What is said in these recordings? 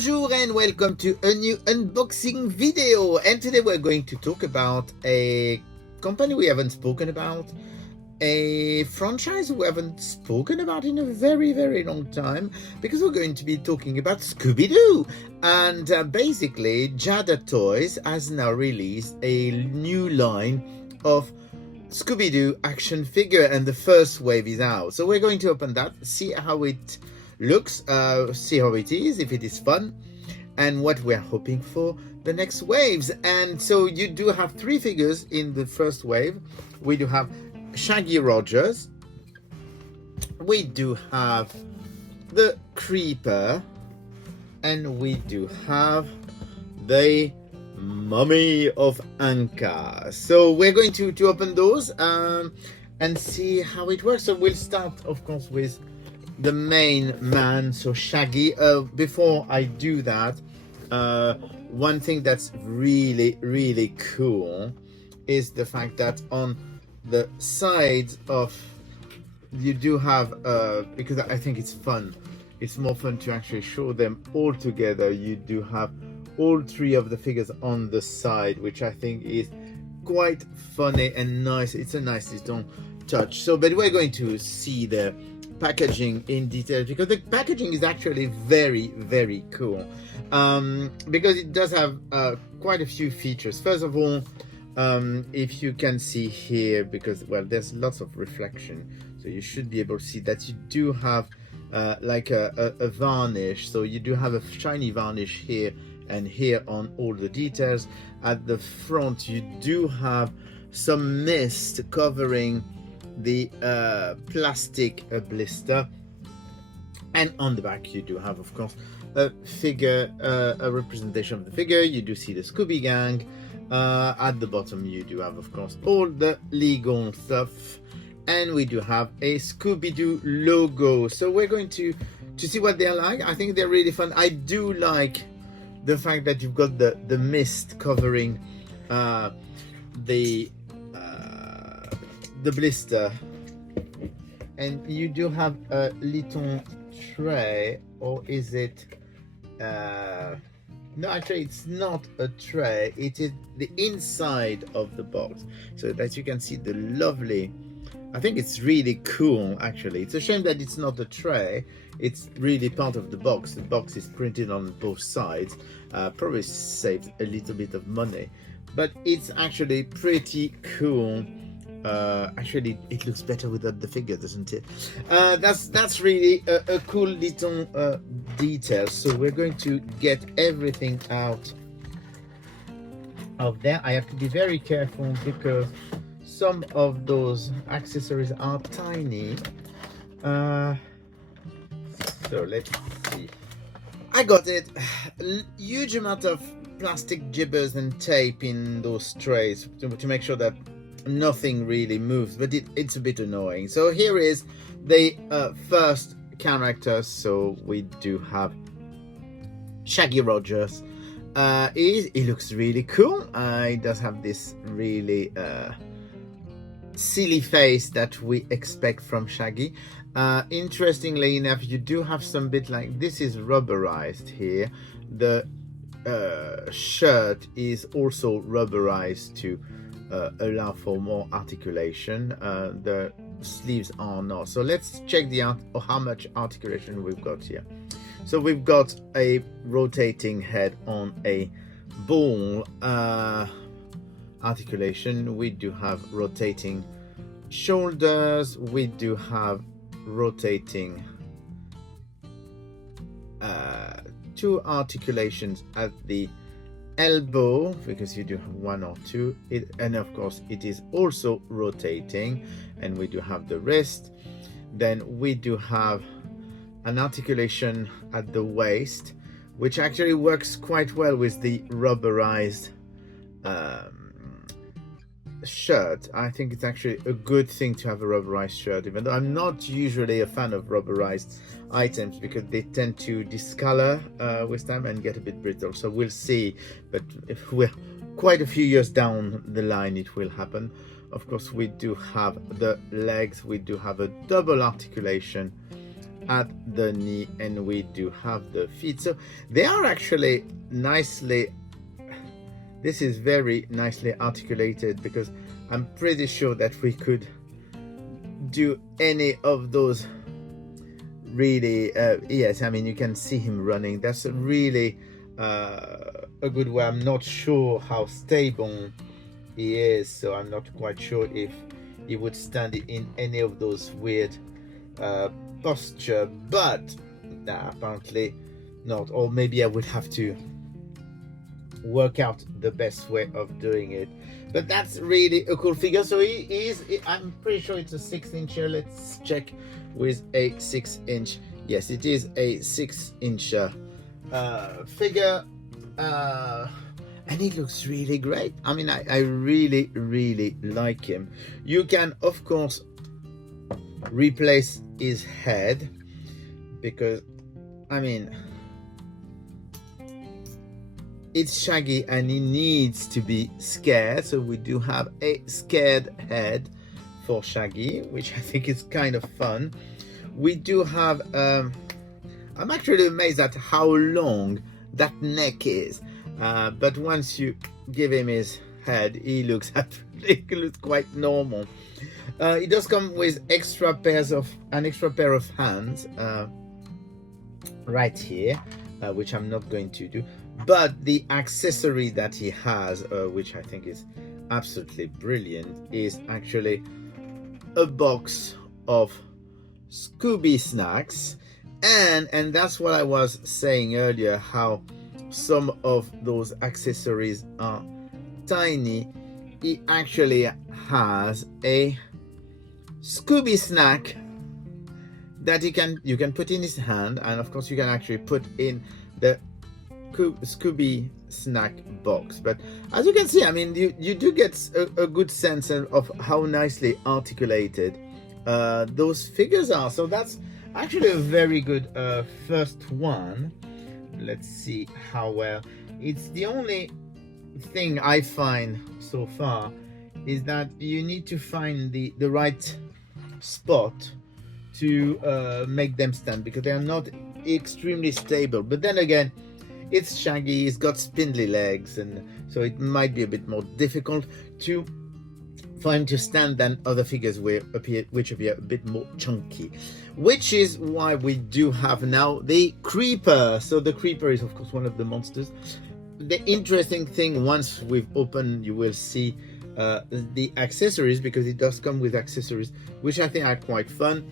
Bonjour and welcome to a new unboxing video, and today we're going to talk about a company we haven't spoken about, a franchise we haven't spoken about in a very long time, because we're going to be talking about Scooby-Doo. And basically Jada Toys has now released a new line of Scooby-Doo action figure, and the first wave is out, so we're going to open that, see how it looks, see how it is, if it is fun, and what we're hoping for the next waves. And so you do have three figures in the first wave. We do have Shaggy Rogers, we do have the Creeper, and we do have the Mummy of Anka. So we're going to open those and see how it works. So we'll start, of course, with the main man, so Shaggy. Before I do that, one thing that's really cool is the fact that on the sides of, you do have, because I think it's fun, it's more fun to actually show them all together. You do have all three of the figures on the side, which I think is quite funny and nice. It's a nice little touch. So, but we're going to see the packaging in detail, because the packaging is actually very cool, because it does have quite a few features. First of all, if you can see here, because, well, there's lots of reflection, so you should be able to see that you do have like a varnish. So you do have a shiny varnish here and here on all the details. At the front you do have some mist covering the plastic blister, and on the back you do have, of course, a figure, a representation of the figure. You do see the Scooby Gang. At the bottom you do have, of course, all the legal stuff, and we do have a Scooby-Doo logo. So we're going to see what they're like. I think they're really fun. I do like the fact that you've got the mist covering the blister, and you do have a little tray, or is it no, actually it's not a tray, it is the inside of the box, so that you can see the lovely, I think it's really cool. Actually, it's a shame that it's not a tray, it's really part of the box. The box is printed on both sides, probably saves a little bit of money, but it's actually pretty cool. Actually, it looks better without the figure, doesn't it? That's really a cool little detail. So we're going to get everything out of there. I have to be very careful because some of those accessories are tiny. So let's see. I got it. Huge amount of plastic gibbers and tape in those trays to make sure that nothing really moves, but it's a bit annoying. So here is the first character. So we do have Shaggy Rogers. He looks really cool. He does have this really silly face that we expect from Shaggy. Interestingly enough, you do have some bit like this is rubberized here. The shirt is also rubberized to allow for more articulation. The sleeves are not. So let's check the how much articulation we've got here. So we've got a rotating head on a ball articulation. We do have rotating shoulders. We do have rotating two articulations at the elbow, because you do have one or two, and of course it is also rotating. And we do have the wrist. Then we do have an articulation at the waist, which actually works quite well with the rubberized shirt. I think it's actually a good thing to have a rubberized shirt, even though I'm not usually a fan of rubberized items because they tend to discolor with time and get a bit brittle. So we'll see, but if we're quite a few years down the line it will happen. Of course, we do have the legs. We do have a double articulation at the knee, and we do have the feet. So they are actually nicely, this is very nicely articulated, because I'm pretty sure that we could do any of those really, yes, I mean, you can see him running. That's a really a good way. I'm not sure how stable he is, so I'm not quite sure if he would stand in any of those weird posture, but apparently not. Or maybe I would have to work out the best way of doing it. But that's really a cool figure. So he is, I'm pretty sure it's a 6-inch here. Let's check with a 6-inch. Yes, it is a 6-inch figure, and he looks really great. I mean, I really, really like him. You can, of course, replace his head, because, I mean, it's Shaggy and he needs to be scared. So we do have a scared head for Shaggy, which I think is kind of fun. We do have, I'm actually amazed at how long that neck is. But once you give him his head, he looks quite normal. It does come with an extra pair of hands right here, which I'm not going to do. But the accessory that he has, which I think is absolutely brilliant, is actually a box of Scooby snacks. And that's what I was saying earlier, how some of those accessories are tiny. He actually has a Scooby snack that you can put in his hand, and of course you can actually put in the Scooby snack box. But as you can see, I mean, you do get a good sense of how nicely articulated those figures are. So that's actually a very good first one. Let's see how well. It's the only thing I find so far is that you need to find the right spot to make them stand, because they are not extremely stable. But then again, it's Shaggy, he's got spindly legs, and so it might be a bit more difficult for him to stand than other figures which appear a bit more chunky. Which is why we do have now the Creeper. So the Creeper is, of course, one of the monsters. The interesting thing, once we've opened, you will see the accessories, because it does come with accessories, which I think are quite fun.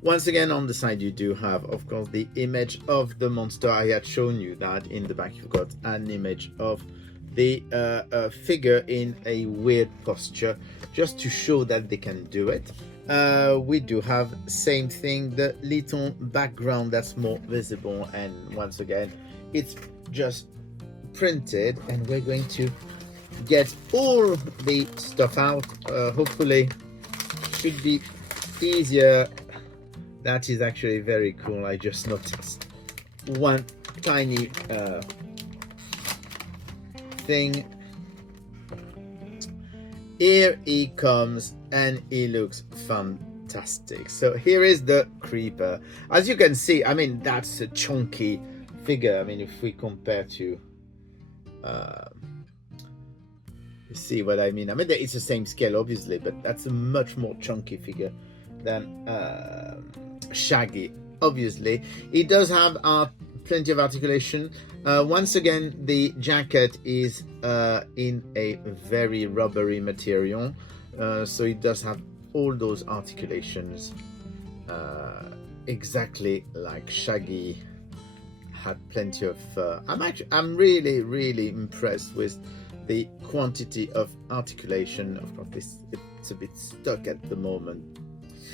Once again, on the side you do have, of course, the image of the monster. I had shown you that in the back you've got an image of the figure in a weird posture, just to show that they can do it. We do have same thing, the little background that's more visible, and once again it's just printed, and we're going to get all the stuff out. Hopefully should be easier. That is actually very cool. I just noticed one tiny thing. Here he comes, and he looks fantastic. So here is the Creeper. As you can see, I mean, that's a chunky figure. I mean, if we compare to you see what I mean? I mean, it's the same scale, obviously, but that's a much more chunky figure than Shaggy. Obviously, it does have plenty of articulation. Once again, the jacket is in a very rubbery material, so it does have all those articulations exactly like Shaggy had plenty of. I'm really impressed with the quantity of articulation. Of course, it's a bit stuck at the moment.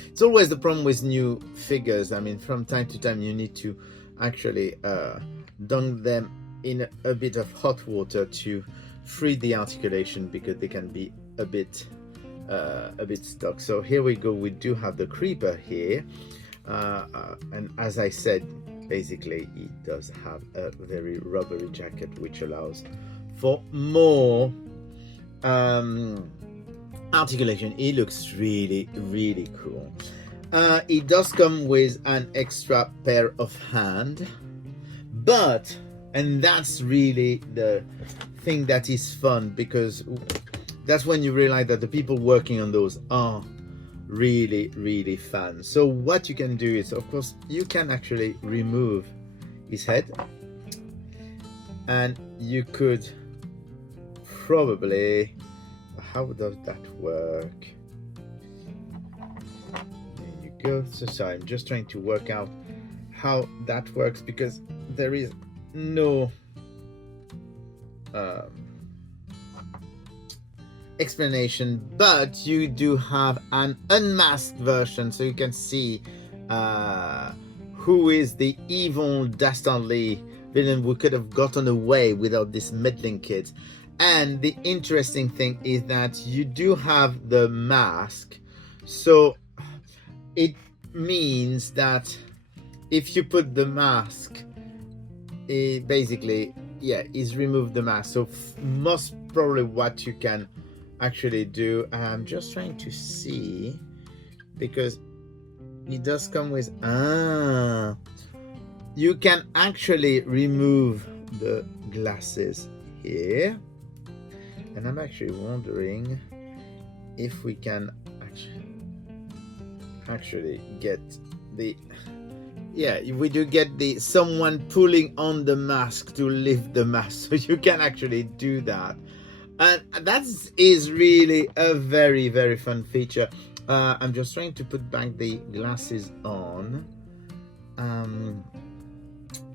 It's always the problem with new figures. I mean, from time to time you need to actually dunk them in a bit of hot water to free the articulation, because they can be a bit stuck. So here we go. We do have the Creeper here, and as I said, basically it does have a very rubbery jacket, which allows for more articulation. It looks really cool. It does come with an extra pair of hands, but, and that's really the thing that is fun, because that's when you realize that the people working on those are really fun. So what you can do is, of course, you can actually remove his head, and you could probably, how does that work? There you go. So sorry, I'm just trying to work out how that works, because there is no explanation, but you do have an unmasked version, so you can see who is the evil, dastardly villain who could have gotten away without this meddling kid. And the interesting thing is that you do have the mask, so it means that if you put the mask, it basically, yeah, is remove the mask. So most probably what you can actually do, I'm just trying to see, because it does come with, you can actually remove the glasses here, and I'm actually wondering if we can actually get the, yeah, we do get the someone pulling on the mask to lift the mask, so you can actually do that, and that is really a very fun feature. I'm just trying to put back the glasses on.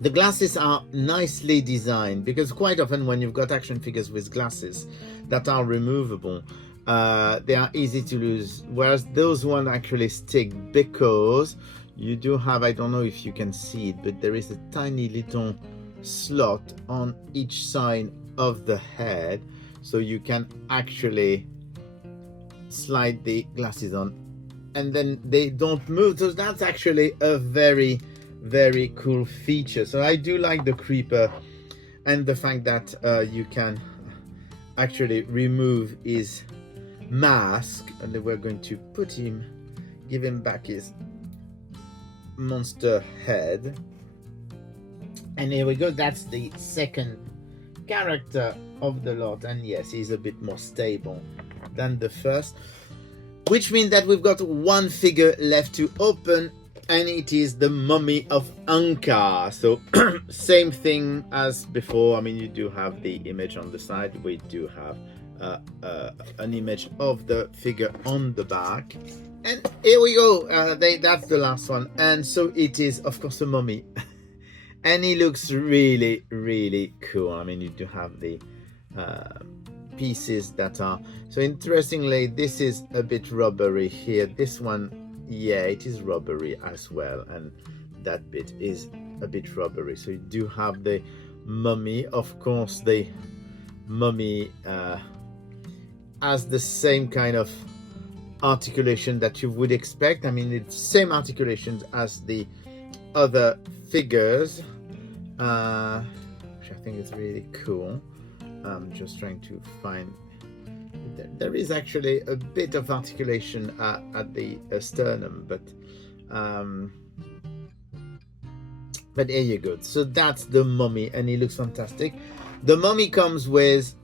The glasses are nicely designed, because quite often when you've got action figures with glasses that are removable, they are easy to lose, whereas those ones actually stick, because you do have, I don't know if you can see it, but there is a tiny little slot on each side of the head, so you can actually slide the glasses on and then they don't move. So that's actually a very cool feature. So I do like the creeper and the fact that you can actually remove his mask, and then we're going to put him, give him back his monster head, and here we go. That's the second character of the lot, and yes, he's a bit more stable than the first, which means that we've got one figure left to open, and it is the Mummy of Ankar. So same thing as before. I mean, you do have the image on the side, we do have an image of the figure on the back, and here we go. That's the last one, and so it is of course a mummy. And he looks really cool. I mean, you do have the pieces that are, so interestingly, this is a bit rubbery here. This one, yeah, it is rubbery as well, and that bit is a bit rubbery. So you do have the mummy. Of course, the mummy has the same kind of articulation that you would expect. I mean, it's same articulations as the other figures, which I think is really cool. I'm just trying to find, there is actually a bit of articulation at the sternum, but here you go. So that's the mummy, and he looks fantastic. The mummy comes with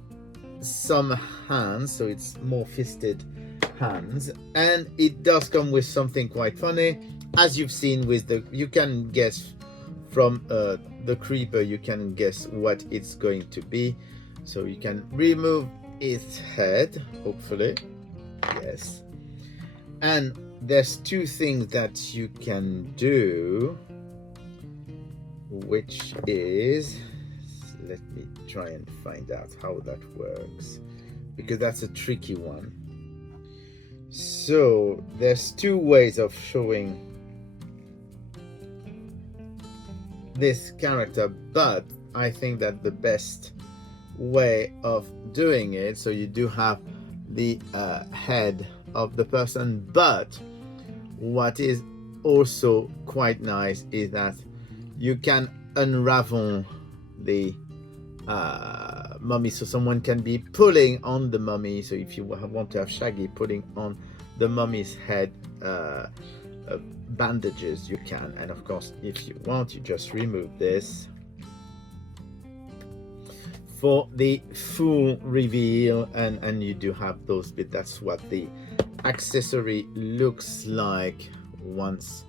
some hands, so it's more fisted hands, and it does come with something quite funny, as you've seen with the, you can guess from the creeper, you can guess what it's going to be. So you can remove its head, hopefully, yes, and there's two things that you can do, which is, let me try and find out how that works, because that's a tricky one. So there's two ways of showing this character, but I think that the best way of doing it, so you do have the head of the person, but what is also quite nice is that you can unravel the mummy, so someone can be pulling on the mummy. So if you want to have Shaggy pulling on the mummy's head, bandages, you can. And of course, if you want, you just remove this for the full reveal, and you do have those bits. That's what the accessory looks like once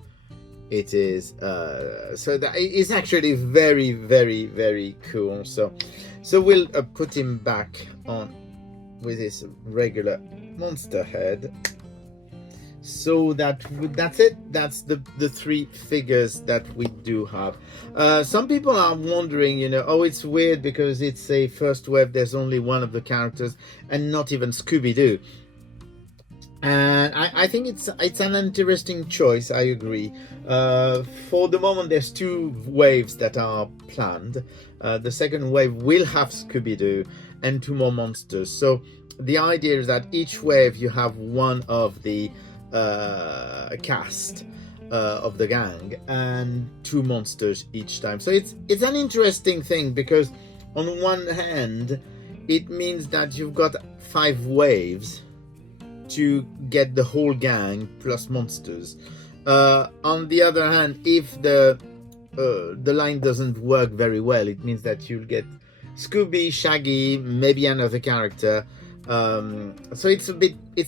it is so that is actually very, very, very cool. So we'll put him back on with his regular monster head. So that's it. That's the three figures that we do have. Some people are wondering, you know, oh, it's weird because it's a first wave, there's only one of the characters and not even Scooby-Doo. And I think it's an interesting choice. I agree. For the moment, there's two waves that are planned. The second wave will have Scooby-Doo and two more monsters. So the idea is that each wave you have one of the cast of the gang and two monsters each time. So it's an interesting thing, because on one hand it means that you've got 5 waves to get the whole gang plus monsters. On the other hand, if the line doesn't work very well, it means that you'll get Scooby, Shaggy, maybe another character. So it's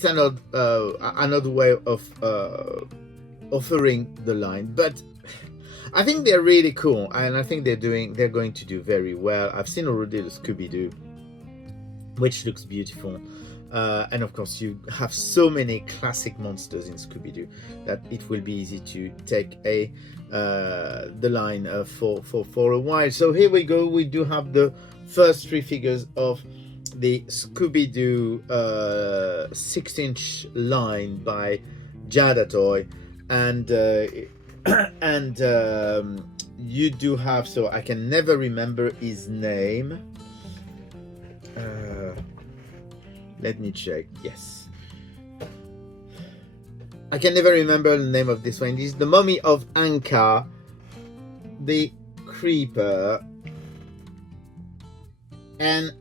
another way of offering the line, but I think they're really cool, and I think they're going to do very well. I've seen already the Scooby-Doo, which looks beautiful, and of course you have so many classic monsters in Scooby-Doo that it will be easy to take the line for a while. So here we go. We do have the first 3 figures of the Scooby-Doo 6-inch line by Jada Toy, and you do have, so I can never remember his name. Let me check. Yes, I can never remember the name of this one. This is the Mummy of Anka, the Creeper, and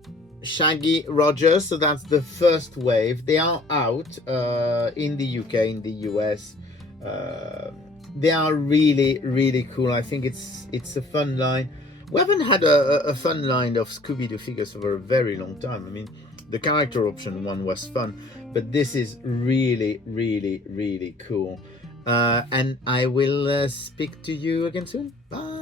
Shaggy Rogers. So that's the first wave. They are out in the UK, in the US. They are really, really cool. I think it's a fun line. We haven't had a fun line of Scooby-Doo figures for a very long time. I mean, the character option one was fun, but this is really, really, really cool. And I will speak to you again soon. Bye.